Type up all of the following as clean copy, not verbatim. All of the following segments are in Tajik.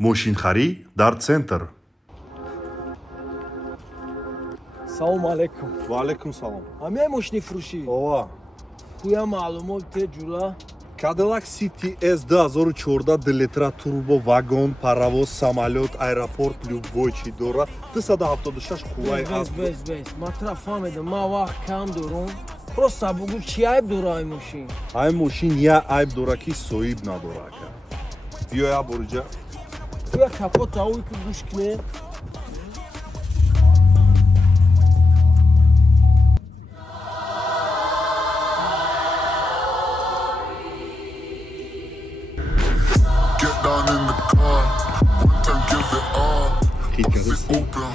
ماشینخری در центр. سلام علیکم. و علیکم سلام. همه ماشین فروشی. ова. پویا معلومات جورا. Cadillac CTS 2014 2 турбо вагон, паровоз, самолет, аэропорт, любой чи дора 276 хулай аст. Без. Матра фамидам, ма вақт кам дорам. Просто бугу чи айб дора ай машин? Ай машин я айб дора ки соиб надора ака. Биё я бурҷа. Пуя капот ауи ки гӯш кине.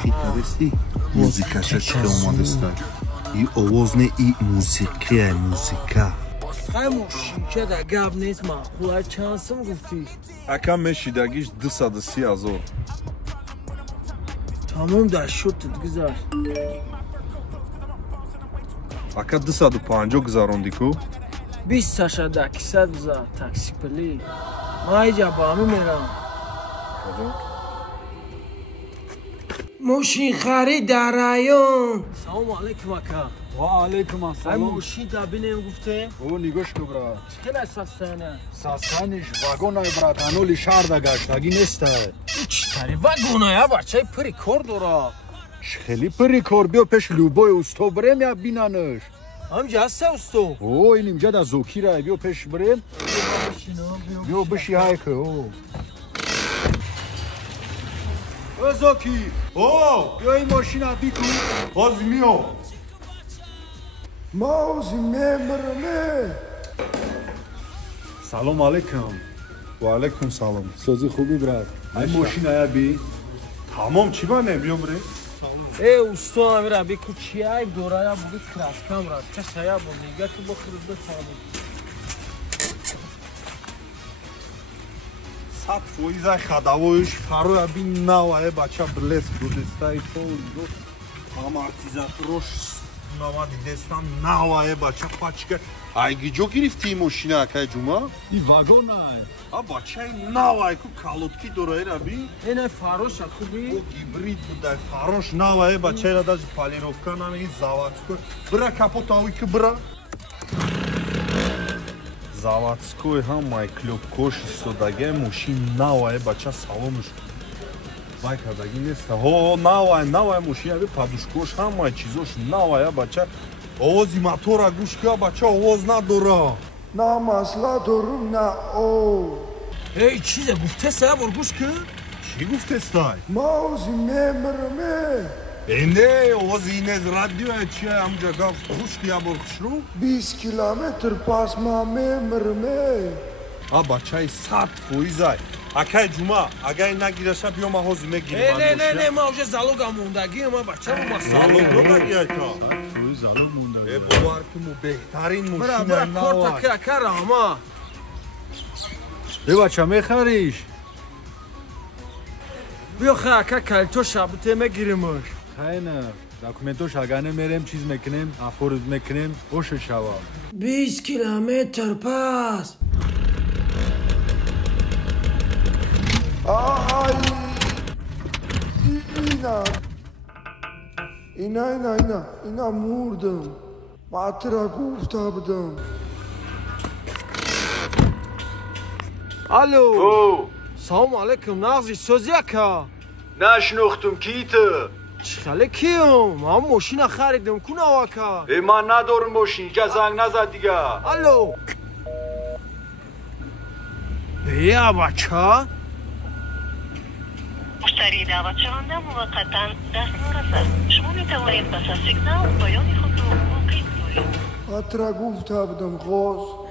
Хитаристи музикаша чиқа омадаста. И овоз не и мусиқия музика. Хай машин че да гап нест маъқул чанд сум гуфти? Ака мешидагиш 230 000. Тамом дар шотат гузар. Ака 250 гузаронди ку? 20 сашада кисад гузар такси пили. Ма иҷа ба ҳами мерам. ماشین خرید در رایون. سلام علیکم اکا. و علیکم السلام. ای ماشین دا بینم گفته؟ او نگوش کو برا. چقدر سستانه؟ سستانش واگونای برا تانولی شهر دا گشتگی نیسته. چطوری واگونای بچه پری کار داره؟ خیلی پری کار بیا پیش لوبای اوستو بریم یا بیننش. همجا هسته اوستو؟ او این اینجا دا زوکی رای بیا پیش بریم. بیا بشی های که او. زوکی. بیا این ماشین ها بیکن. Hoz miyo. موزی میمرمه. سلام علیکم. و علیکم سلام. سازی خوبی برات. این ماشین ها بی. Tamam çi bane biyo bre? ای اوستو امیرا بیکو چی ای دورا یا بودی کراس را چه شایا بود نگه که بخورد بفهمی. 100% ходовоиш фароя би навае бача блес будестай пол до амортизаторош навади дестан навае бача пачка ай гиҷо гирифти мошина акай ҷума این واگون های. а бачаи навае ку калотки дораира би اینه фароша خوبی؟ о гибрид будай фарош навае бачаира даже полировка намеги заводской бра капотави ки бра заводской ҳамаи клёпкош истодаги мошин навае бача салонуш вай кардаги неста ҳо навае мошин аби падушкош ҳамаи чизош навае бача овози мотора гӯш ка бача овоз надора نه مسئله دارم نه او. ای چیزه گفته سه بار گوش که؟ чӣ гуфтестай موزی میمرمه. энде овози инез радиоя чия ҳамҷа гап гӯш ки ябор хушрӯ 20 کیلومتر پس ما میمرمه. а бачаи 100%ай акай ҷума агар нагираша биё ма ҳозир мегирам не ма уже залога мондагӣ ма бачаро залог додагӣ айта توی زالو مونده. е бовар ки мо беҳтарин мошина бра навай корта кара ма ای بچه میخریش. بیا خاکا کالتو شابته میگیریمش خیلی نه. داکومنتوش اگر نمیریم چیز میکنیم افورد میکنیم خوش شوا. 20 کیلومتر پس آی اینا مردم. ماترا گفته بودم. الو سلام علیکم نازی سوزی اکا نشناختم کی تو؟ چی خاله کیم؟ ما ماشین خریدم کنه واکا ای من ندارم ماشین که زنگ نزد دیگه. الو بیا بچه مشتری دعوت شونده موقتا دستمزد است. شما می توانید پس از سیگنال پایان خود را موقع کنید. ماترا گفته بودم خوز.